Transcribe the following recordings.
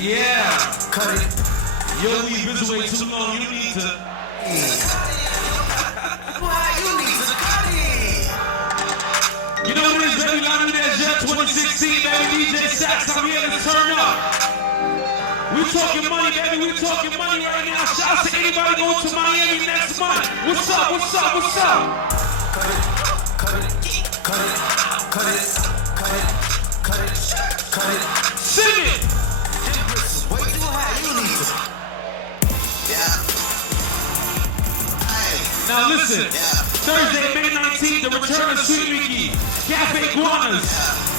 Yeah. Cut it. Yo, we've been away too long. You need to. Why you need to cut it? You know what it is, baby? I'm in there, Jet 2016, baby. DJ Sax, I'm here to turn up. We talking money, baby. We talking money right now. Shout out to anybody going to Miami next month. What's up? What's up? What's up? Cut it. Sing it. Way too high, you need to. Yeah. Now listen. Thursday, May 19th, the return of Sweet Mickey, Cafe Guanas.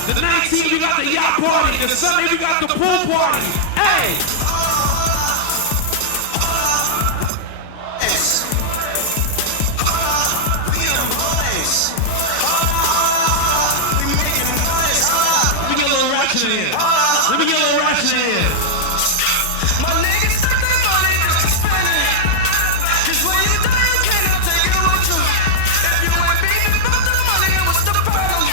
The 19th, we got the yacht party. The Sunday, we got the pool party. Hey! Let me get a little ratchet in here. My niggas took that money just to spend it. Cause when you die, you cannot take it with you. If you ain't beating about the money, what's the problem?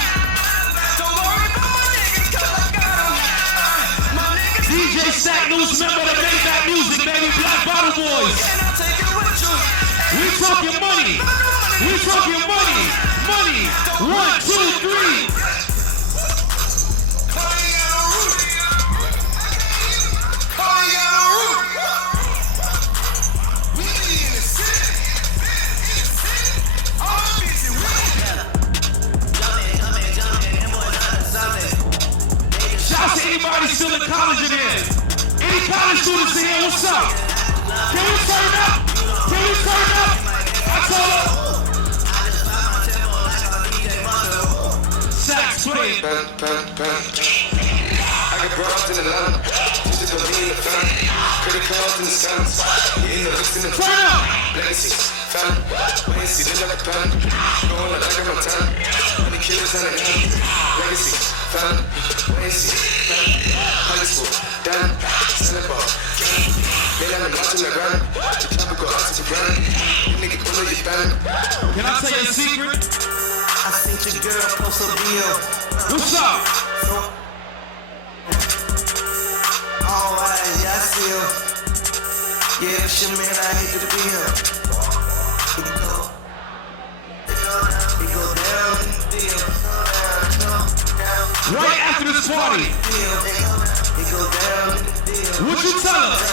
Don't worry about my niggas, cause I got them. My niggas DJ Sack News member that made that music, baby. Black Bottle Boys. cannot take it with you. We talking money. We talking money. Money. 1, 2, 3. Anybody still in college in here? Any college students in here? What's up? Can you turn up? Can you turn up? I told her. Sax, play it. I got broads in Atlanta, just to be in the family. Credit cards in the scams, yeah, looks in the Turn up. legacy, family. Wait and see, they like a pan. Going like I got my time. Many killers on the hand. Legacy, family. Wait and see, family. High school, down, Senegal, gang. They let me watch on the ground. The chopper go out to the ground. You nigga pull up your band. Can I tell you a secret? I seen your girl post a bill. What's up? Alright, yeah, I see him. Yeah, that's your man, I hate to be him. He go down in the deal. Right after this party. He go down in the deal. What you tell us?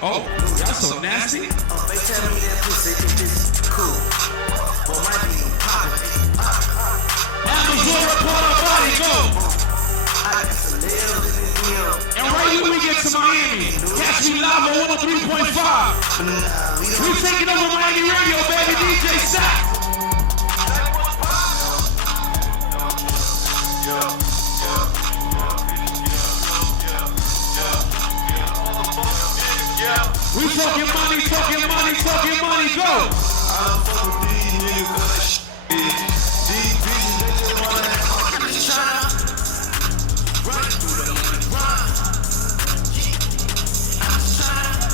Oh, y'all so nasty. They tell me that pussy is cool. Well, my be poppin'. Amazon Reporter Body, go. I got to live in the deal. And right when we get to Miami, catch me live on 103.5. We taking over Miami Radio, baby. DJ Sack. We talking money, go! I'm fucking with these niggas, cause these bitches, they just wanna have my Tryna run through the money, run. I'm tryna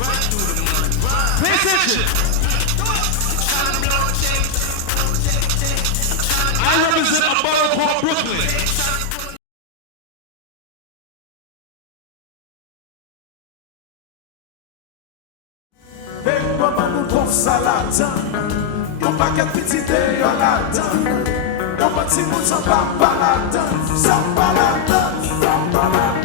run through the money, run. Pay attention! Tryna blow a check. I represent a borough called Brooklyn. Salatan, yon paket pitide yon latan, yon pati moun san pa palatan, san palatan, san palatan.